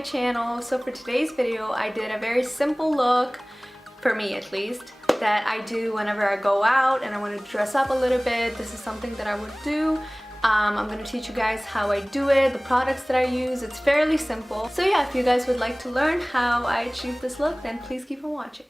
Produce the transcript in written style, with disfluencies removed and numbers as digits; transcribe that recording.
my channel. So for today's video, I did a very simple look, for me at least, that I do whenever I go out and I want to dress up a little bit. This is something that I would do. I'm going to teach you guys how I do it, the products that I use. It's fairly simple. So yeah, if you guys would like to learn how I achieve this look, then please keep on watching.